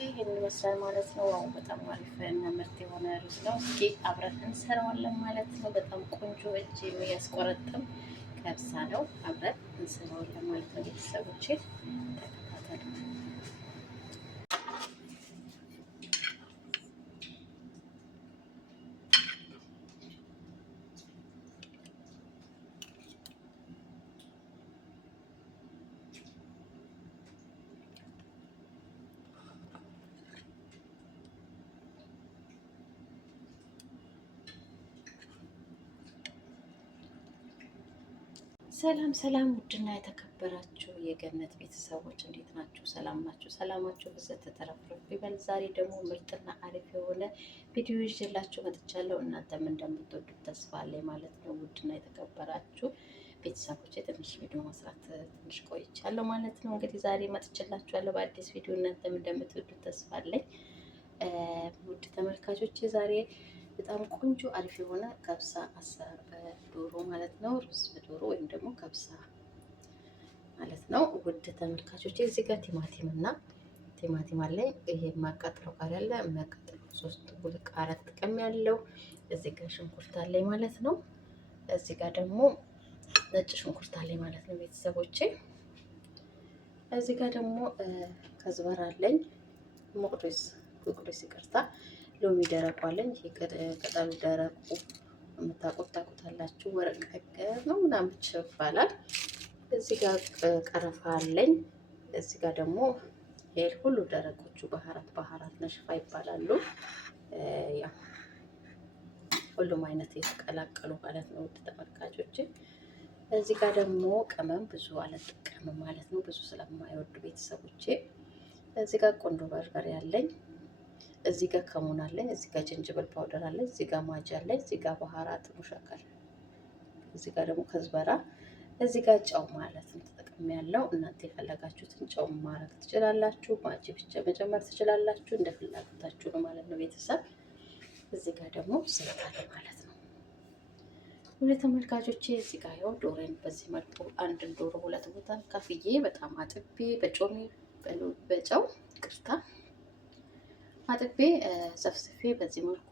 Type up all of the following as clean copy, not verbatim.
ይሄን ይመስላል ማለት ነው። አሁን በጣም አሪፍ እና ምርጥ የሆነ ሩዝ ነው። እስኪ አብረን እንሰራዋለን ማለት ነው። በጣም ቆንጆ እጅ የሚያስቆረጥም ከብሳ ነው። አብረን እንሰራዋለን ማለት ነው። ቤተሰቦቼ ተከታተሉ። ሰላም ሰላም፣ ውድና የተከበራችሁ የገነት ቤተሰቦች እንዴት ናችሁ? ሰላም ናችሁ? ሰላማችሁ ብዘት ተተረፍረፍ ይበል። ዛሬ ደግሞ ምርጥና አሪፍ የሆነ ቪዲዮ ይዤላችሁ መጥቻለሁ። እናንተም እንደምትወዱት ተስፋ አለኝ ማለት ነው። ውድና የተከበራችሁ ቤተሰቦች ትንሽ ቪዲዮ መስራት ትንሽ ቆይቻለሁ ማለት ነው። እንግዲህ ዛሬ መጥቼላችኋለሁ በአዲስ ቪዲዮ። እናንተም እንደምትወዱት ተስፋ አለኝ። ውድ ተመልካቾች ዛሬ በጣም ቆንጆ አሪፍ የሆነ ከብሳ አሰራር በዶሮ ማለት ነው። ሩዝ በዶሮ ወይም ደግሞ ከብሳ ማለት ነው። ውድ ተመልካቾች እዚህ ጋር ቲማቲም አለኝ። ይሄ የማቃጥለው ቃሪያ አለ። የሚያቃጥለው 4 ቀም ያለው እዚህ ጋር ሽንኩርት አለኝ ማለት ነው። እዚህ ጋር ደግሞ ነጭ ሽንኩርት አለኝ ማለት ነው ቤተሰቦቼ። እዚህ ጋር ደግሞ ከዝበራ አለኝ። ሞቅዶስ ይቅርታ፣ ሎሚ ደረቁ አለኝ። ይሄ ቅጠሉ ደረቁ የምታውቁት ታውቁታላችሁ። ወረቅ ነው ምናምን ብቻ ይባላል። እዚህ ጋር ቀረፋ አለኝ። እዚህ ጋር ደግሞ ይሄ ሁሉ ደረቆቹ ባህራት ነሽፋ ይባላሉ። ያው ሁሉም አይነት የተቀላቀሉ ማለት ነው ውድ ተመልካቾች። እዚህ ጋር ደግሞ ቅመም ብዙ አልጠቀምም ማለት ነው፣ ብዙ ስለማይወዱ ቤተሰቦቼ። እዚህ ጋር ቆንጆ በርበሬ አለኝ። እዚህ ጋር ከሙን አለኝ። እዚህ ጋር ጅንጅብል ፓውደር አለኝ። እዚህ ጋር ማጅ አለኝ። እዚህ ጋር ባህራት ሙሸከል፣ እዚህ ጋር ደግሞ ከዝበራ፣ እዚህ ጋር ጨው ማለት ነው ተጠቅሜያለሁ። እናንተ የፈለጋችሁትን ጨው ማድረግ ትችላላችሁ። ማጅ ብቻ መጨመር ትችላላችሁ። እንደ ፍላጎታችሁ ነው ማለት ነው ቤተሰብ። እዚህ ጋር ደግሞ ዘይት አለ ማለት ነው። ሁሉ ተመልካቾቼ እዚህ ጋር ያው ዶሮን በዚህ መልኩ አንድን ዶሮ 2 ቦታ ከፍዬ በጣም አጥቤ በጮሜ በጨው ቅርታ አጥቤ ሰፍስፌ በዚህ መልኩ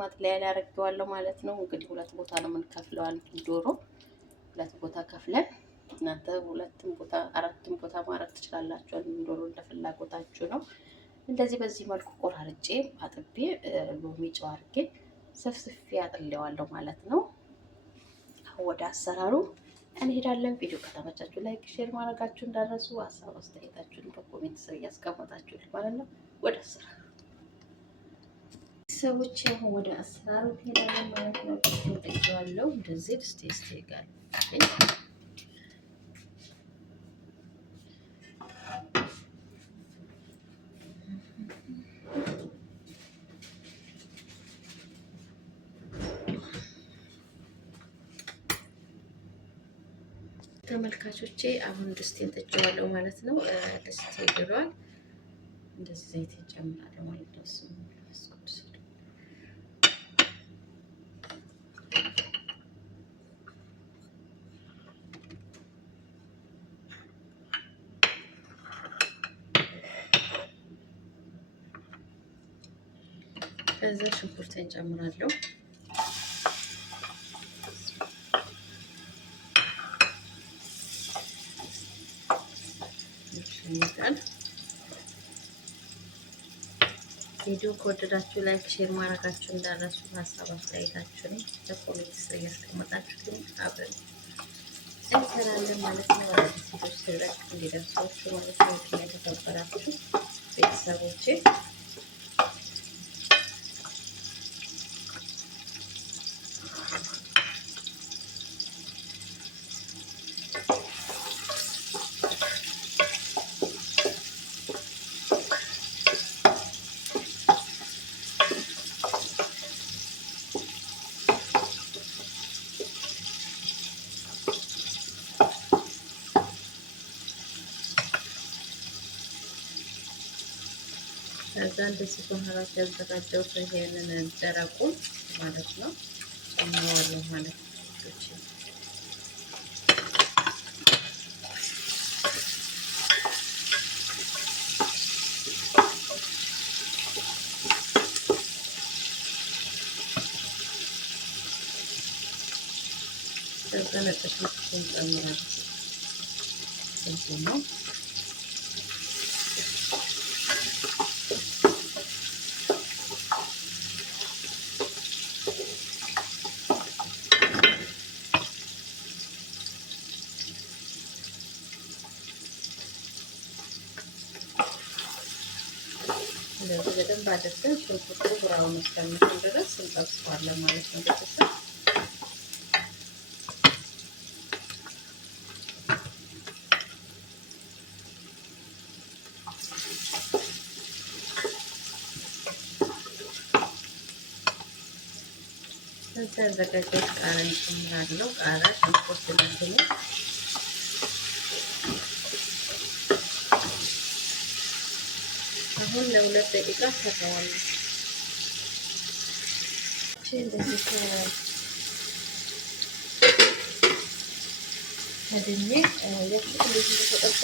ማጥለያ ላይ አደርገዋለሁ ማለት ነው። እንግዲህ 2 ቦታ ነው የምንከፍለው። አንድ ዶሮ 2 ቦታ ከፍለን እናንተ 2 ቦታ 4 ቦታ ማድረግ ትችላላችሁ። ዶሮ እንደ ፍላጎታችሁ ነው። እንደዚህ በዚህ መልኩ ቆራርጬ አጥቤ ሎሚ ጨው አድርጌ ሰፍስፌ አጥለዋለሁ ማለት ነው። ወደ አሰራሩ እንሄዳለን። ቪዲዮ ከተመቻችሁ ላይክ፣ ሼር ማድረጋችሁ እንዳትረሱ። ሀሳብ አስተያየታችሁን በኮሜንት ስር እያስቀመጣችሁ ማለት ነው። ወደ አሰራሩ ሰዎች አሁን ወደ አሰራሩ ሄዳለን ማለት ነው። ተጠቅዋለሁ እንደዚህ ስቴስቴ ጋር ተመልካቾቼ አሁን ድስቴን ጥጄዋለሁ ማለት ነው። ድስቴ ግሏል። እንደዚህ ዘይት እንጨምራለሁ ማለት ነው። ከዛ ሽንኩርቴን እንጨምራለሁ። ቪዲዮ ከወደዳችሁ ላይክ ሼር ማድረጋችሁ እንዳትረሱ። ሀሳብ አስተያየታችሁን በኮሜንት ስር እያስቀመጣችሁ አብረን እንሰራለን ማለት ነው። አዲስ ቪዲዮ ስለቅ እንዲደርሳችሁ ማለት ነው። የተከበራችሁ ቤተሰቦቼ ከዛ እንደዚህ ባህራት ያዘጋጀሁት ይሄንን ደረቁን ማለት ነው ጨምረዋለሁ ማለት ነው። ከዛ ነጭ ሽንኩርት እንጨምራለን። ነው እንደዚህ በደንብ አድርገን ሽንኩርቱ ብራውን እስከሚሆን ድረስ እንጠብሰዋለን ማለት ነው። ቤተሰብ ከዚያ ያዘጋጀሁት ቃሪያ እንጨምራለሁ። ቃሪያ፣ ሽንኩርት ደግሞ አሁን ለ2 ደቂቃ ተተዋለሁ። እንደዚህ ከድኜ ያቺ እንደዚህ ተጠብሰ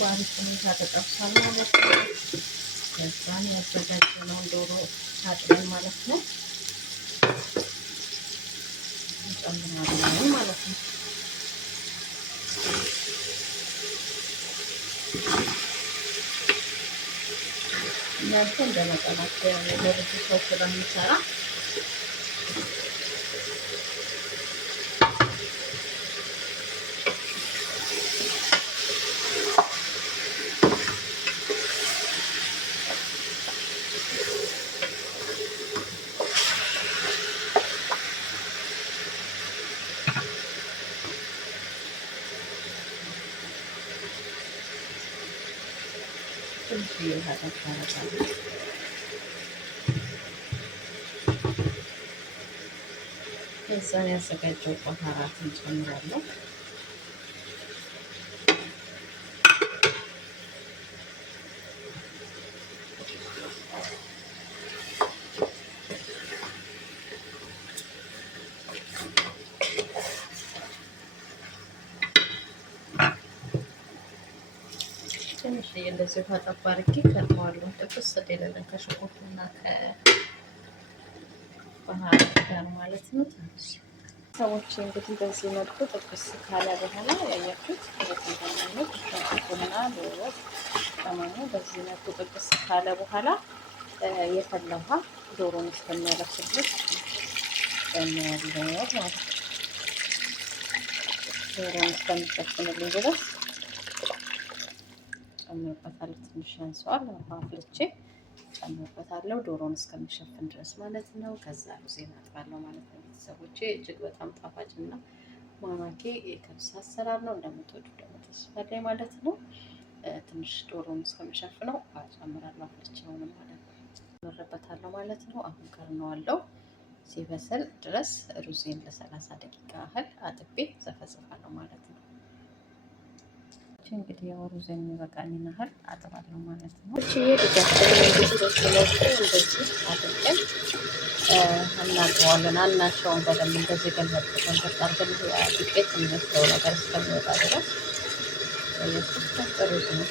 በአሪፍ ሁኔታ ተጠብሷል ማለት ነው። ከዛን ያዘጋጀነውን ዶሮ ታጥበን ማለት ነው እንጨምራለን ማለት ነው። እናንተ እንደመጠናችሁ ለብዙ ሰው ስለሚሰራ ትንሽ ይታጠፋል። እዛን ያዘጋጀው ባህራት እንጨምራለሁ። ትንሽ እንደዚህ ውሃ ጠብ አድርጌ ከርመዋለሁ። ጥብስ እንደሌለን ከሽንኩርቱና ከባህራት ጋር ማለት ነው። ሰዎች እንግዲህ በዚህ መልኩ ጥብስ ካለ በኋላ ያያችሁት እንደዚህ ሽንኩርቱና ዶሮ ተማሙ። በዚህ መልኩ ጥብስ ካለ በኋላ የፈላ ውሃ ዶሮን እስከሚያለስልት እናያለን ማለት ነው። ዶሮን እስከሚሸፍንልኝ ድረስ ጨምርበታለሁ። ትንሽ ያንሰዋል። ውሃ አፍልቼ ጨምርበታለሁ ዶሮን እስከሚሸፍን ድረስ ማለት ነው። ከዛ ሩዜን አጥባለሁ ማለት ነው። ቤተሰቦቼ እጅግ በጣም ጣፋጭና ማራኪ የከብሳ አሰራር ነው። እንደምትወዱ ደግሞ ተስፋ አለኝ ማለት ነው። ትንሽ ዶሮን እስከሚሸፍነው ጨምራለሁ አፍልቼውንም ማለት ነው። ጨምርበታለሁ ማለት ነው። አሁን ከርነዋለሁ። ሲበስል ድረስ ሩዜን ለ30 ደቂቃ ያህል አጥቤ ዘፈዝፋለሁ ማለት ነው። እንግዲህ ያው ሩዜን የሚበቃኝን ያህል አጥባለሁ ማለት ነው። እቺ ልጃችን እንግዲህ በስለውቁ እንደዚህ አድርገን እናጥበዋለን። አናሸውን በደንብ እንደዚህ ገልበጥ አድርገን ዱቄት የሚመስለው ነገር እስከሚወጣ ድረስ ሩዝ ነው።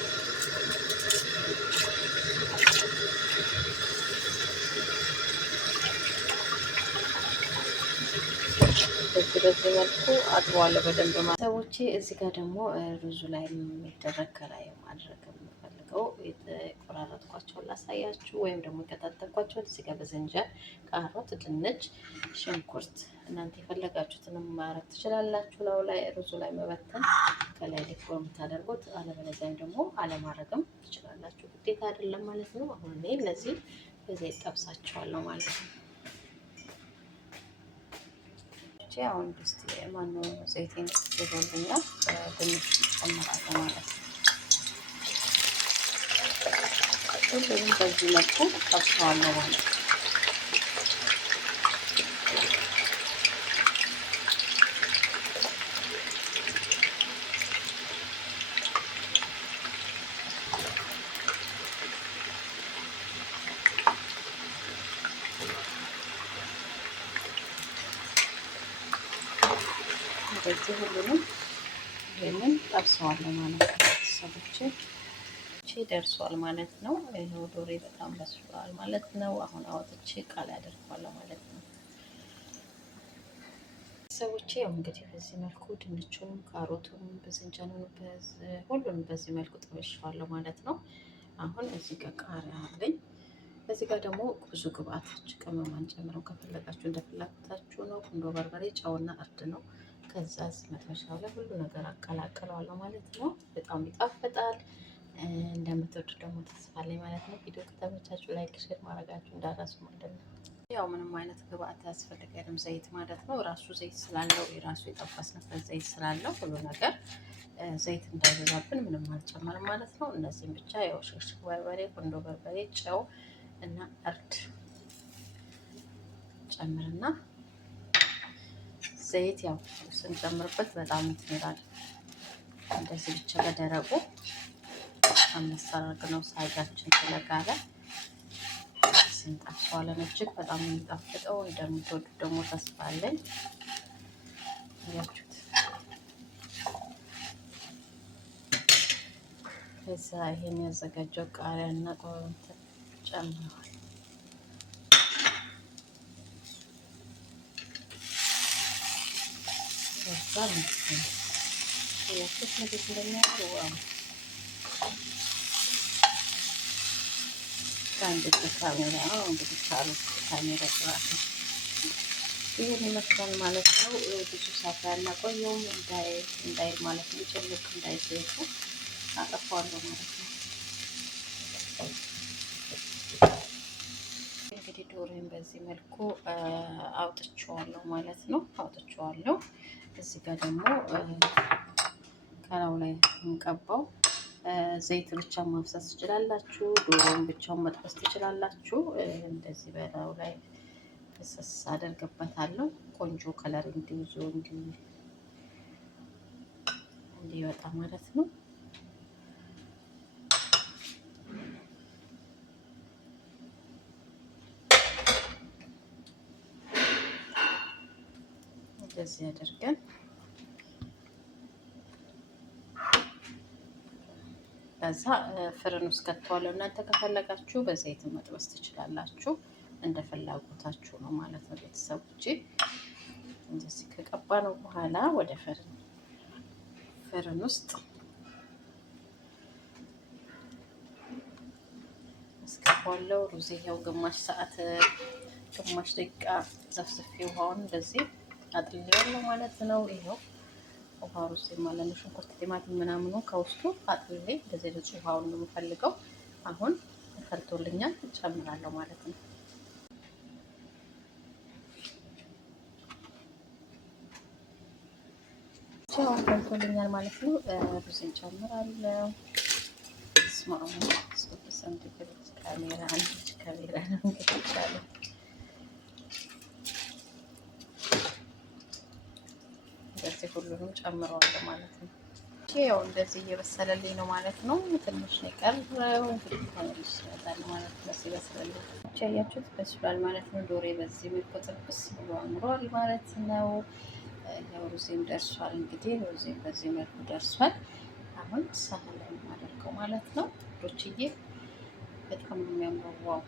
በዚህ መልኩ አጥበዋለሁ በደንብ ሰዎቼ። እዚህ ጋር ደግሞ ሩዙ ላይ የሚደረግ ከላይ ማድረግ የምፈልገው የተቆራረጥኳቸውን ላሳያችሁ፣ ወይም ደግሞ የከታተልኳቸውን እዚህ ጋር በዝንጀር፣ ካሮት፣ ድንች፣ ሽንኩርት እናንተ የፈለጋችሁትንም ማድረግ ትችላላችሁ። ላው ላይ ሩዙ ላይ መበተን ከላይ ዲኮር የምታደርጉት፣ አለበለዚያም ደግሞ አለማድረግም ትችላላችሁ። ግዴታ አይደለም ማለት ነው። አሁን እኔ እነዚህ በዘይት ጠብሳቸዋለሁ ማለት ነው። አሁን እስቲ ማነው ዘይቴን ይዞልኛል። ትንሽ ጨምራለሁ ማለት ነው። ሁሉንም በዚህ መልኩ ጠብሰዋለሁ ማለት ነው። በዚህ ሁሉንም ይሄንን ጠብሰዋለሁ ማለት ነው። ቤተሰቦቼ ደርሷል ማለት ነው። ይሄው ዶሬ በጣም በስሏል ማለት ነው። አሁን አወጥቼ ቃል ያደርገዋለሁ ማለት ነው። ቤተሰቦቼ ያው እንግዲህ በዚህ መልኩ ድንቹንም፣ ካሮቱንም፣ በዝንጀኑን ሁሉንም በዚህ መልኩ ጠበሸዋለሁ ማለት ነው። አሁን እዚህ ጋር ቃሪያ አለኝ። እዚህ ጋር ደግሞ ብዙ ግብአቶች ቅመም አንጨምረው ከፈለጋችሁ እንደ ፍላጎታችሁ ነው። ቁንዶ በርበሬ፣ ጨውና እርድ ነው። ከዛ መጥበሻው ላይ ሁሉ ነገር አቀላቅለዋለሁ ማለት ነው። በጣም ይጣፍጣል። እንደምትወዱ ደግሞ ተስፋ አለኝ ማለት ነው። ቪዲዮ ከተመቻችሁ ላይክ፣ ሼር ማድረጋችሁ እንዳትረሱ ማለት ነው። ያው ምንም አይነት ግብአት አያስፈልገንም ዘይት ማለት ነው። ራሱ ዘይት ስላለው የራሱ የጠበስንበት ዘይት ስላለው ሁሉ ነገር ዘይት እንዳይበዛብን ምንም አልጨመርም ማለት ነው። እነዚህም ብቻ ያው ሽክሽክ በርበሬ፣ ቁንዶ በርበሬ፣ ጨው እና እርድ ጨምርና ዘይት ያው ስንጨምርበት በጣም ይላል። እንደዚህ ብቻ በደረቁ አመሰራርግ ነው ሳይጋችን ስለጋለ ስንጠብሰዋለን። እጅግ በጣም የሚጣፍጠው እንደምትወዱ ደግሞ ተስፋ አለኝ። ያችሁት ከዛ ይሄን ያዘጋጀው ቃሪያና ቆንተ ጨምረዋል። ከዛ ምስል ያችሁት እንዴት እንደሚያምር ዋው! ከአንድ ካሜራ ነው እንግዲህ ካሉት ካሜራ ጥራት ነው። ይሄን ይመስላል ማለት ነው። ብዙ ሰዓት ያናቆየውም እንዳይል ማለት ነው። ጭልቅ እንዳይዘይቱ አጠፋዋለሁ ማለት ነው። እንግዲህ ዶሮን በዚህ መልኩ አውጥቼዋለሁ ማለት ነው። አውጥቼዋለሁ። እዚህ ጋር ደግሞ ከላዩ ላይ እንቀባው ዘይት ብቻ ማፍሰስ ትችላላችሁ። ዶሮውን ብቻውን መጥበስ ትችላላችሁ። እንደዚህ በላዩ ላይ ፍሰስ አደርግበታለሁ። ቆንጆ ከለር እንዲይዙ እንዲወጣ ማለት ነው። እንደዚህ አድርገን ከዛ ፍርን ውስጥ ከተዋለሁ። እናንተ ከፈለጋችሁ በዘይት መጥበስ ትችላላችሁ። እንደ ፍላጎታችሁ ነው ማለት ነው። ቤተሰቦቼ እንደዚህ ከቀባ ነው በኋላ ወደ ፍርን ውስጥ አስገባለሁ። ሩዝ ይኸው ግማሽ ሰዓት ግማሽ ደቂቃ ዘፍዝፌ ውሃውን እንደዚህ አጥልያለሁ ማለት ነው። ይኸው ውሃ ሩዝ ማለት ነው። ሽንኩርት፣ ቲማቲም ምናምኑ ከውስጡ አጥልሌ እንደዚህ ልጅ ውሃውን ነው የምፈልገው። አሁን ፈልቶልኛል እጨምራለሁ ማለት ነው። አሁን ፈልቶልኛል ማለት ነው። ሩዝ እንጨምራለሁ። ስማሙ ስንት ካሜራ አንድ ካሜራ ነው እንግዲህ እንደዚህ ሁሉንም ጨምረዋለሁ ማለት ነው። ያው እንደዚህ እየበሰለልኝ ነው ማለት ነው። ትንሽ ነው የቀረው እንግዲህ ትንሽ ይወጣል ማለት ነው። ሲበስልልኝ ያያችሁት በስሏል ማለት ነው። ዶሬ በዚህ መልኩ ጥብስ ብሎ አምሯል ማለት ነው። ያው ሩዜም ደርሷል እንግዲህ ሩዜም በዚህ መልኩ ደርሷል። አሁን ሳህን ላይ የማደርገው ማለት ነው። ዶችዬ በጣም ነው የሚያምረው። ዋው